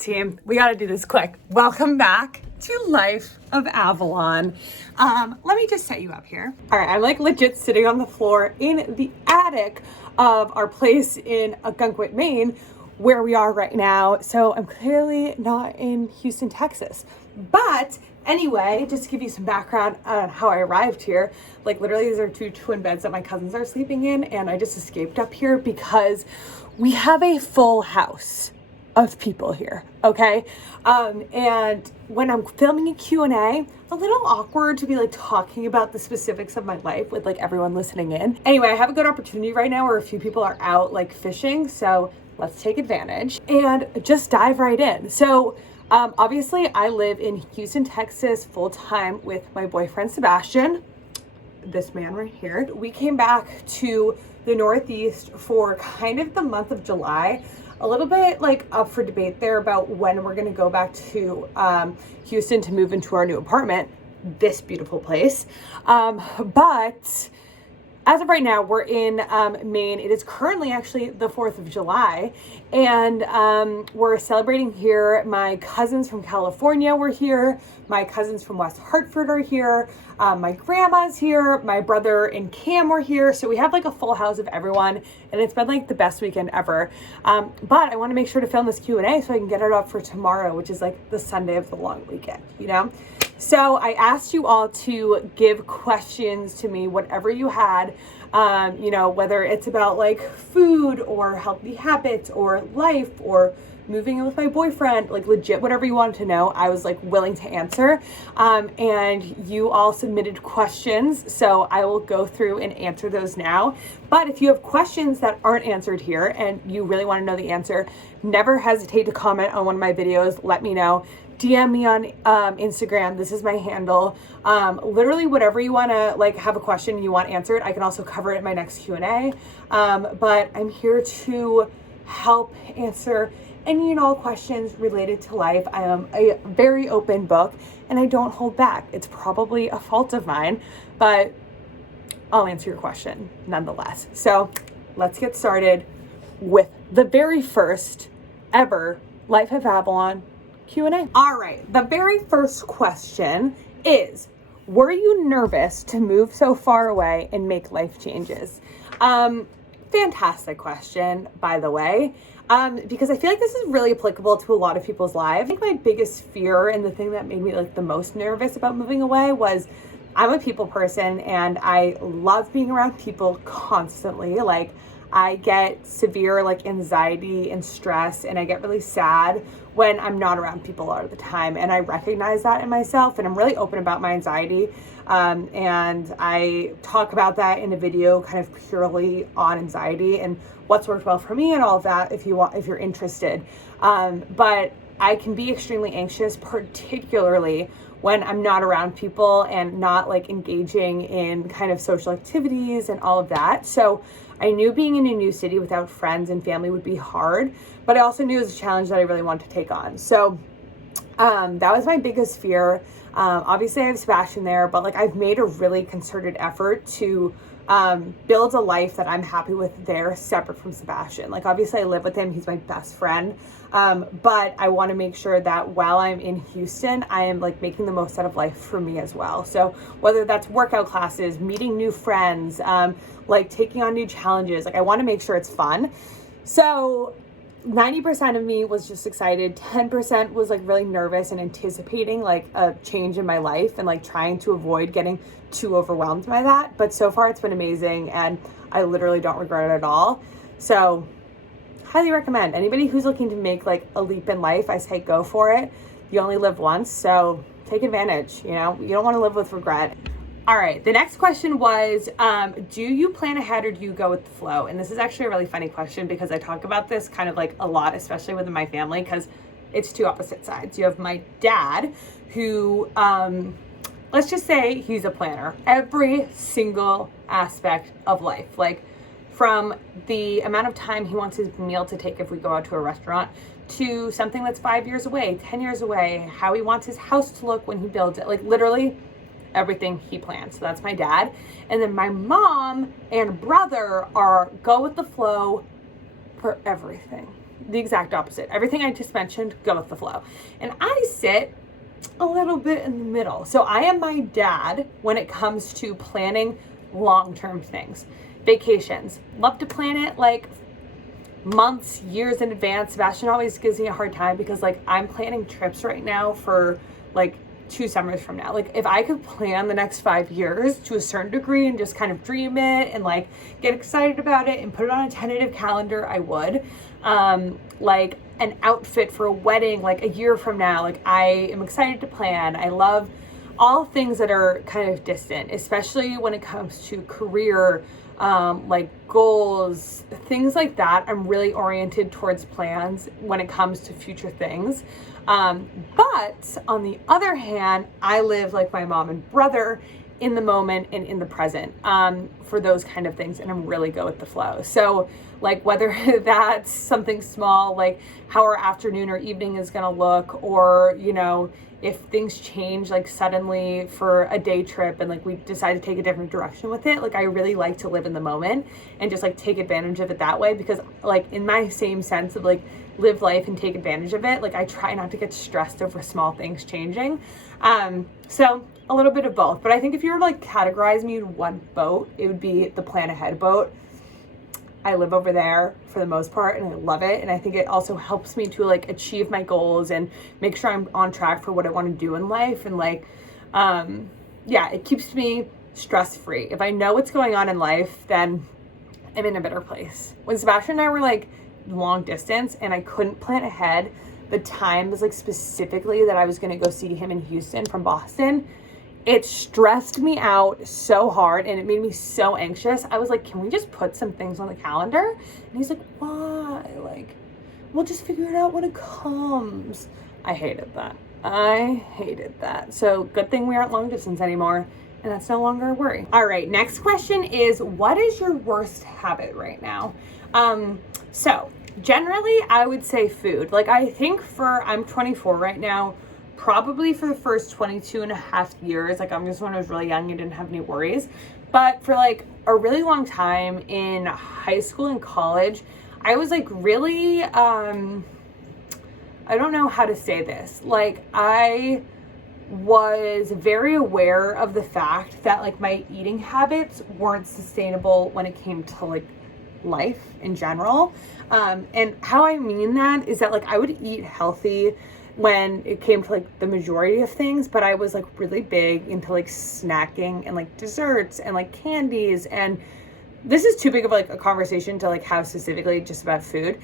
team, we got to do this quick. Welcome back to Life of Avalon. Let me just set you up here. All right, I'm like legit sitting on the floor in the attic of our place in Ogunquit, Maine, where we are right now. So I'm clearly not in Houston, Texas. But anyway, just to give you some background on how I arrived here, like literally these are two twin beds that my cousins are sleeping in, and I just escaped up here because we have a full house of people here, okay? And when I'm filming a Q&A, a little awkward to be like talking about the specifics of my life with like everyone listening in. Anyway, I have a good opportunity right now where a few people are out like fishing, so let's take advantage and just dive right in. So obviously I live in Houston, Texas full-time with my boyfriend, Sebastian, this man right here. We came back to the Northeast for kind of the month of July. A little bit like up for debate there about when we're gonna go back to Houston to move into our new apartment, this beautiful place. But as of right now, we're in Maine. It is currently actually the 4th of July, and we're celebrating here. My cousins from California were here. My cousins from West Hartford are here. My grandma's here. My brother and Cam were here. So we have like a full house of everyone, and it's been like the best weekend ever. But I want to make sure to film this Q&A so I can get it up for tomorrow, which is like the Sunday of the long weekend, you know? So I asked you all to give questions to me, whatever you had, you know, whether it's about like food or healthy habits or life or moving in with my boyfriend, like legit whatever you wanted to know, I was like willing to answer. And you all submitted questions, so I will go through and answer those now. But if you have questions that aren't answered here and you really want to know the answer, never hesitate to comment on one of my videos. Let me know. DM me on Instagram. This is my handle. Literally whatever you want to like have a question you want answered, I can also cover it in my next Q&A. But I'm here to help answer any and all questions related to life. I am a very open book and I don't hold back. It's probably a fault of mine, but I'll answer your question nonetheless. So let's get started with the very first ever Life of Avalon Q&A. All right, the very first question is, were you nervous to move so far away and make life changes? Fantastic question, by the way, because I feel like this is really applicable to a lot of people's lives. I think my biggest fear and the thing that made me like the most nervous about moving away was I'm a people person and I love being around people constantly. Like I get severe like anxiety and stress, and I get really sad when I'm not around people a lot of the time. And I recognize that in myself, and I'm really open about my anxiety. And I talk about that in a video kind of purely on anxiety and what's worked well for me and all of that if you're interested. But I can be extremely anxious, particularly when I'm not around people and not like engaging in kind of social activities and all of that. So I knew being in a new city without friends and family would be hard, but I also knew it was a challenge that I really wanted to take on. So that was my biggest fear. Obviously I have Sebastian there, but like I've made a really concerted effort to build a life that I'm happy with there, separate from Sebastian. Like obviously I live with him, he's my best friend. But I want to make sure that while I'm in Houston, I am like making the most out of life for me as well. So whether that's workout classes, meeting new friends, like taking on new challenges, like I want to make sure it's fun. So 90% of me was just excited. 10% was like really nervous and anticipating like a change in my life and like trying to avoid getting too overwhelmed by that. But so far it's been amazing and I literally don't regret it at all. So highly recommend. Anybody who's looking to make like a leap in life, I say go for it. You only live once, so take advantage, you know? You don't want to live with regret. All right, the next question was, do you plan ahead or do you go with the flow? And this is actually a really funny question because I talk about this kind of like a lot, especially within my family, because it's two opposite sides. You have my dad who, let's just say he's a planner. Every single aspect of life, like from the amount of time he wants his meal to take if we go out to a restaurant to something that's 5 years away, 10 years away, how he wants his house to look when he builds it, like literally everything he plans. So that's my dad. And then my mom and brother are go with the flow for everything. the exact opposite. Everything I just mentioned, go with the flow. And I sit a little bit in the middle. So I am my dad when it comes to planning long-term things. Vacations. Love to plan it like months, years in advance. Sebastian always gives me a hard time because like I'm planning trips right now for like 2 summers from now. Like if I could plan the next 5 years to a certain degree and just kind of dream it and like get excited about it and put it on a tentative calendar, I would. Like an outfit for a wedding like a year from now, like I am excited to plan. I love all things that are kind of distant, especially when it comes to career, like goals, things like that. I'm really oriented towards plans when it comes to future things. But on the other hand, I live like my mom and brother in the moment and in the present, for those kind of things. And I'm really go with the flow. So like whether that's something small, like how our afternoon or evening is going to look, or, you know, if things change like suddenly for a day trip and like we decide to take a different direction with it, like I really like to live in the moment and just like take advantage of it that way, because like in my same sense of like live life and take advantage of it, like I try not to get stressed over small things changing. So a little bit of both, but I think if you were to like categorize me in one boat, it would be the plan ahead boat. I live over there for the most part and I love it. And I think it also helps me to like achieve my goals and make sure I'm on track for what I want to do in life. And like, yeah, it keeps me stress free. If I know what's going on in life, then I'm in a better place. When Sebastian and I were like long distance and I couldn't plan ahead the times like specifically that I was going to go see him in Houston from Boston, it stressed me out so hard and it made me so anxious. I was like, can we just put some things on the calendar? And he's like, why? Like, we'll just figure it out when it comes. I hated that. So good thing we aren't long distance anymore, and that's no longer a worry. All right, next question is, what is your worst habit right now? So generally I would say food. Like I think I'm 24 right now, probably for the first 22 and a half years, like I'm just when I was really young and didn't have any worries. But for like a really long time in high school and college, I was like really, I don't know how to say this. Like I was very aware of the fact that like my eating habits weren't sustainable when it came to like life in general. And how I mean that is that like I would eat healthy when it came to like the majority of things, but I was like really big into like snacking and like desserts and like candies. And this is too big of like a conversation to like have specifically just about food.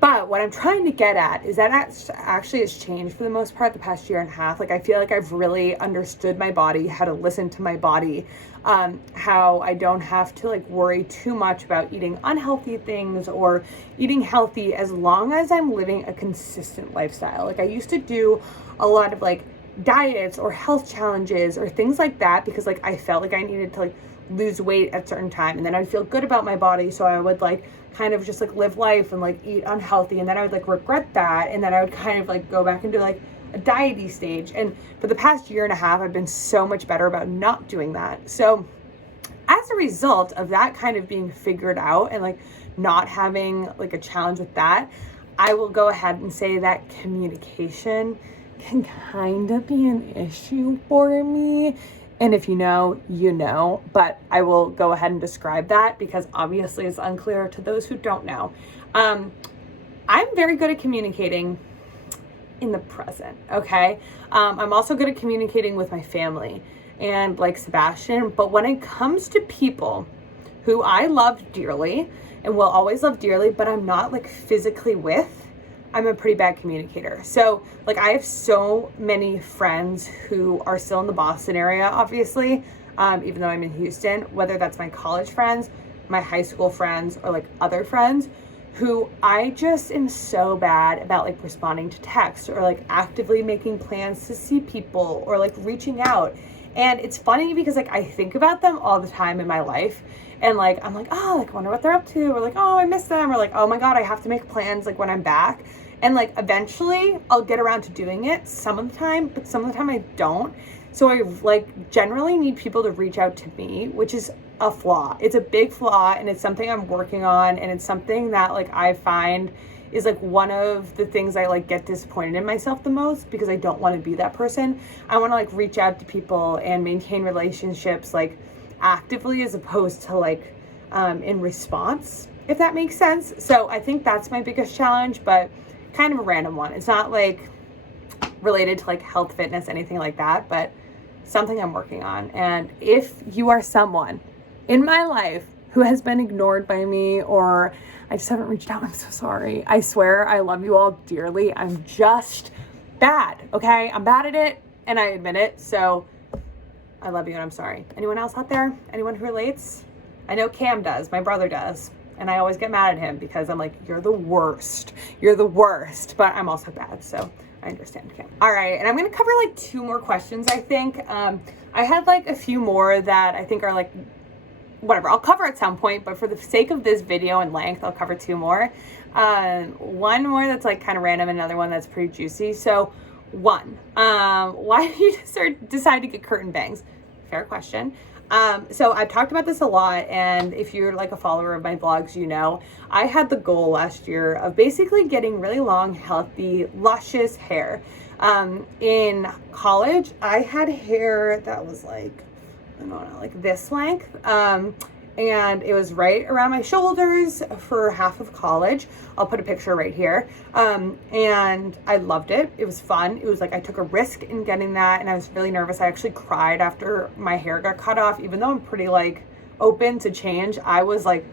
But what I'm trying to get at is that actually has changed for the most part the past year and a half. Like I feel like I've really understood my body, how to listen to my body, how I don't have to like worry too much about eating unhealthy things or eating healthy as long as I'm living a consistent lifestyle. Like I used to do a lot of like diets or health challenges or things like that because like I felt like I needed to like lose weight at a certain time, and then I'd feel good about my body, so I would like kind of just like live life and like eat unhealthy, and then I would like regret that, and then I would kind of like go back into like a diety stage. And for the past year and a half I've been so much better about not doing that. So as a result of that kind of being figured out and like not having like a challenge with that, I will go ahead and say that communication can kind of be an issue for me. And if you know, you know, but I will go ahead and describe that because obviously it's unclear to those who don't know. I'm very good at communicating in the present, okay? I'm also good at communicating with my family and like Sebastian, but when it comes to people who I love dearly and will always love dearly, but I'm not like physically with, I'm a pretty bad communicator. So like I have so many friends who are still in the Boston area, obviously, even though I'm in Houston, whether that's my college friends, my high school friends, or like other friends who I just am so bad about like responding to text or like actively making plans to see people or like reaching out. And it's funny because like I think about them all the time in my life, and like I'm like, oh, like I wonder what they're up to, or like, oh, I miss them, or like, oh my god, I have to make plans like when I'm back. And like eventually I'll get around to doing it some of the time, but some of the time I don't. So I like generally need people to reach out to me, which is a flaw. It's a big flaw, and it's something I'm working on, and it's something that like I find is like one of the things I like get disappointed in myself the most, because I don't want to be that person. I want to like reach out to people and maintain relationships like actively, as opposed to like in response, if that makes sense. So I think that's my biggest challenge, but kind of a random one. It's not like related to like health, fitness, anything like that, but something I'm working on. And if you are someone in my life who has been ignored by me, or I just haven't reached out, I'm so sorry. I swear I love you all dearly. I'm just bad, okay? I'm bad at it, and I admit it. So I love you, and I'm sorry. Anyone else out there? Anyone who relates? I know Cam does. My brother does. And I always get mad at him because I'm like, you're the worst. You're the worst. But I'm also bad, so I understand, Cam. All right, and I'm going to cover like 2 more questions, I think. I had like a few more that I think are like, whatever, I'll cover at some point, but for the sake of this video and length, I'll cover 2 more. One more that's like kind of random, and another one that's pretty juicy. So one, why did you decide to get curtain bangs? Fair question. So I've talked about this a lot, and if you're like a follower of my vlogs, you know, I had the goal last year of basically getting really long, healthy, luscious hair. In college, I had hair that was like, I don't know, like this length. And it was right around my shoulders for half of college. I'll put a picture right here. And I loved it. It was fun. It was like I took a risk in getting that, and I was really nervous. I actually cried after my hair got cut off. Even though I'm pretty like open to change, I was like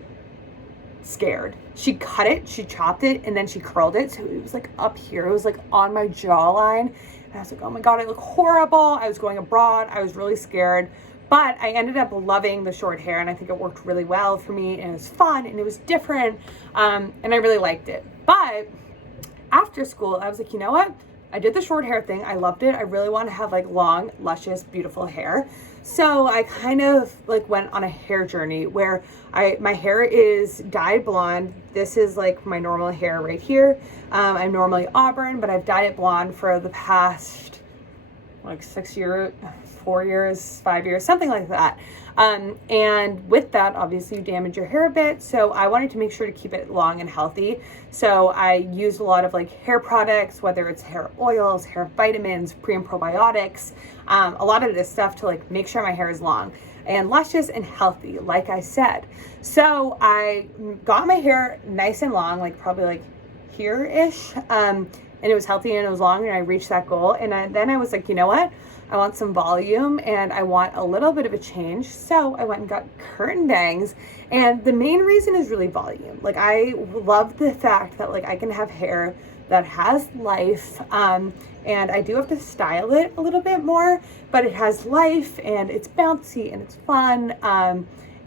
scared. She cut it, she chopped it, and then she curled it. So it was like up here. It was like on my jawline. And I was like, oh my God, I look horrible. I was going abroad. I was really scared. But I ended up loving the short hair, and I think it worked really well for me, and it was fun, and it was different, and I really liked it. But after school, I was like, you know what? I did the short hair thing. I loved it. I really want to have like long, luscious, beautiful hair. So I kind of like went on a hair journey where my hair is dyed blonde. This is like my normal hair right here. I'm normally auburn, but I've dyed it blonde for the past like 6 years, 4 years, 5 years, something like that. And with that, obviously you damage your hair a bit. So I wanted to make sure to keep it long and healthy. So I used a lot of like hair products, whether it's hair oils, hair vitamins, pre and probiotics, a lot of this stuff to like make sure my hair is long and luscious and healthy, like I said. So I got my hair nice and long, like probably like here-ish. And it was healthy and it was long, and I reached that goal. And then I was like, you know what? I want some volume and I want a little bit of a change. So I went and got curtain bangs. And the main reason is really volume. Like I love the fact that like I can have hair that has life. And I do have to style it a little bit more, but it has life and it's bouncy and it's fun.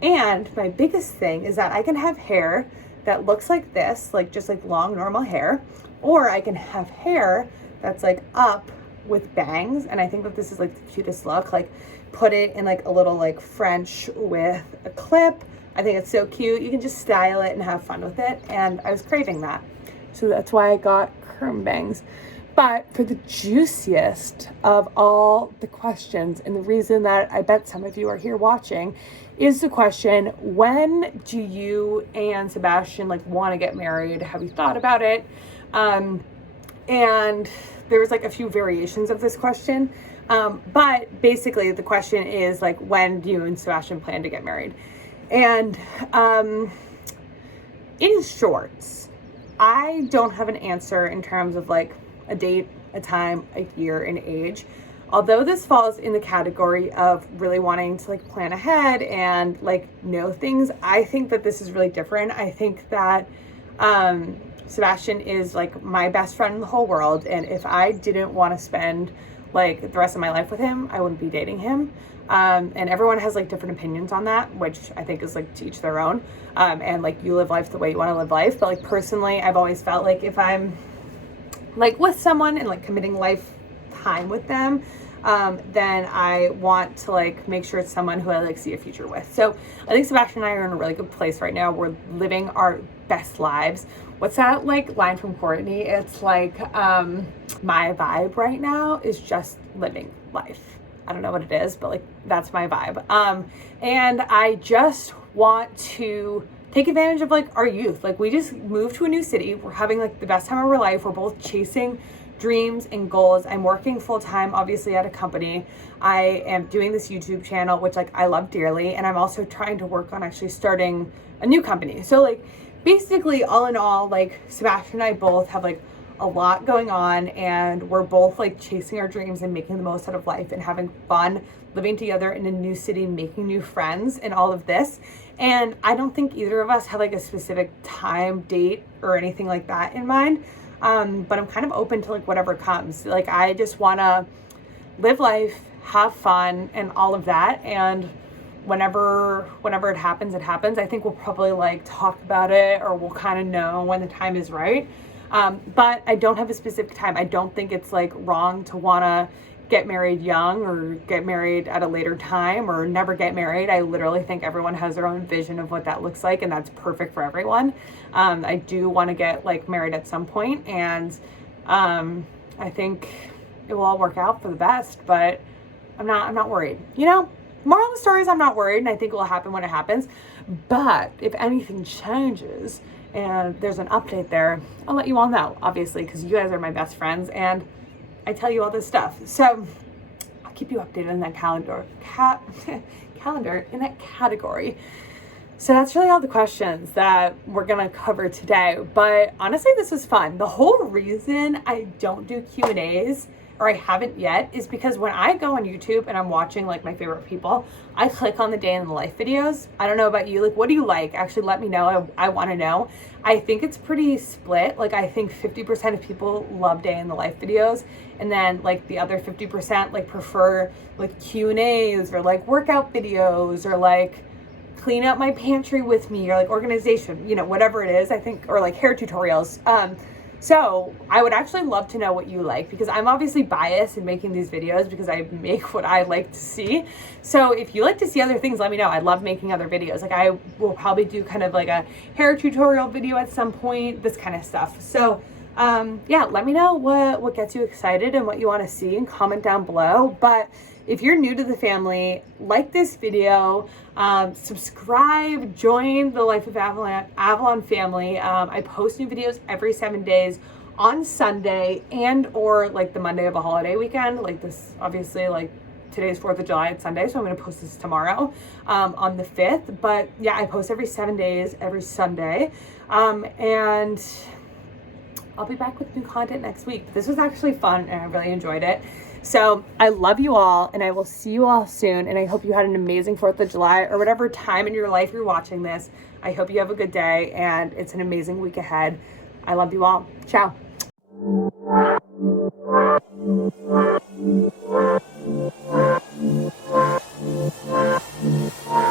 And my biggest thing is that I can have hair that looks like this, like just like long normal hair, or I can have hair that's like up with bangs. And I think that this is like the cutest look. Like put it in like a little like French with a clip. I think it's so cute. You can just style it and have fun with it. And I was craving that. So that's why I got curtain bangs. But for the juiciest of all the questions, and the reason that I bet some of you are here watching, is the question, when do you and Sebastian like want to get married? Have you thought about it? And there was like a few variations of this question. But basically the question is like, when do you and Sebastian plan to get married? And in short, I don't have an answer in terms of like a date, a time, a year, an age. Although this falls in the category of really wanting to like plan ahead and like know things, I think that this is really different. I think that Sebastian is like my best friend in the whole world, and if I didn't want to spend like the rest of my life with him, I wouldn't be dating him. And everyone has like different opinions on that, which I think is like to each their own. And like you live life the way you want to live life. But like personally, I've always felt like if I'm like with someone and like committing lifetime with them, then I want to like make sure it's someone who I like see a future with. So I think Sebastian and I are in a really good place right now. We're living our best lives. What's that like line from Courtney? It's like, my vibe right now is just living life. I don't know what it is, but like that's my vibe. And I just want to take advantage of like our youth. Like we just moved to a new city. We're having like the best time of our life. We're both chasing dreams and goals. I'm working full time, obviously at a company. I am doing this YouTube channel, which like I love dearly. And I'm also trying to work on actually starting a new company. So like basically all in all, like Sebastian and I both have like a lot going on, and we're both like chasing our dreams and making the most out of life and having fun living together in a new city, making new friends and all of this. And I don't think either of us have like a specific time, date, or anything like that in mind. But I'm kind of open to like whatever comes. Like I just want to live life, have fun, and all of that. And whenever it happens, it happens. I think we'll probably like talk about it, or we'll kind of know when the time is right. But I don't have a specific time. I don't think it's like wrong to want to get married young or get married at a later time or never get married. I literally think everyone has their own vision of what that looks like, and that's perfect for everyone. I do want to get like married at some point, and I think it will all work out for the best, but I'm not worried. You know, moral of the story is I'm not worried, and I think it will happen when it happens. But if anything changes and there's an update there, I'll let you all know, obviously, because you guys are my best friends and I tell you all this stuff. So I'll keep you updated in that calendar in that category. So that's really all the questions that we're gonna cover today. But honestly, this was fun. The whole reason I don't do Q&As, or I haven't yet, is because when I go on YouTube and I'm watching like my favorite people, I click on the day in the life videos. I don't know about you, like what do you like? Actually let me know, I wanna know. I think it's pretty split. Like I think 50% of people love day in the life videos, and then like the other 50% like prefer like Q&As or like workout videos or like clean up my pantry with me or like organization, you know, whatever it is, I think, or like hair tutorials. So I would actually love to know what you like, because I'm obviously biased in making these videos because I make what I like to see. So if you like to see other things, let me know. I love making other videos. Like I will probably do kind of like a hair tutorial video at some point, this kind of stuff. So yeah, let me know what gets you excited and what you want to see, and comment down below. But if you're new to the family, like this video, subscribe, join the Life of Avalon family. I post new videos every 7 days on Sunday and or like the Monday of a holiday weekend. Like this, obviously, like today's 4th of July, it's Sunday, so I'm going to post this tomorrow on the 5th. But yeah, I post every 7 days, every Sunday. And I'll be back with new content next week. This was actually fun and I really enjoyed it. So I love you all, and I will see you all soon. And I hope you had an amazing 4th of July or whatever time in your life you're watching this. I hope you have a good day and it's an amazing week ahead. I love you all. Ciao.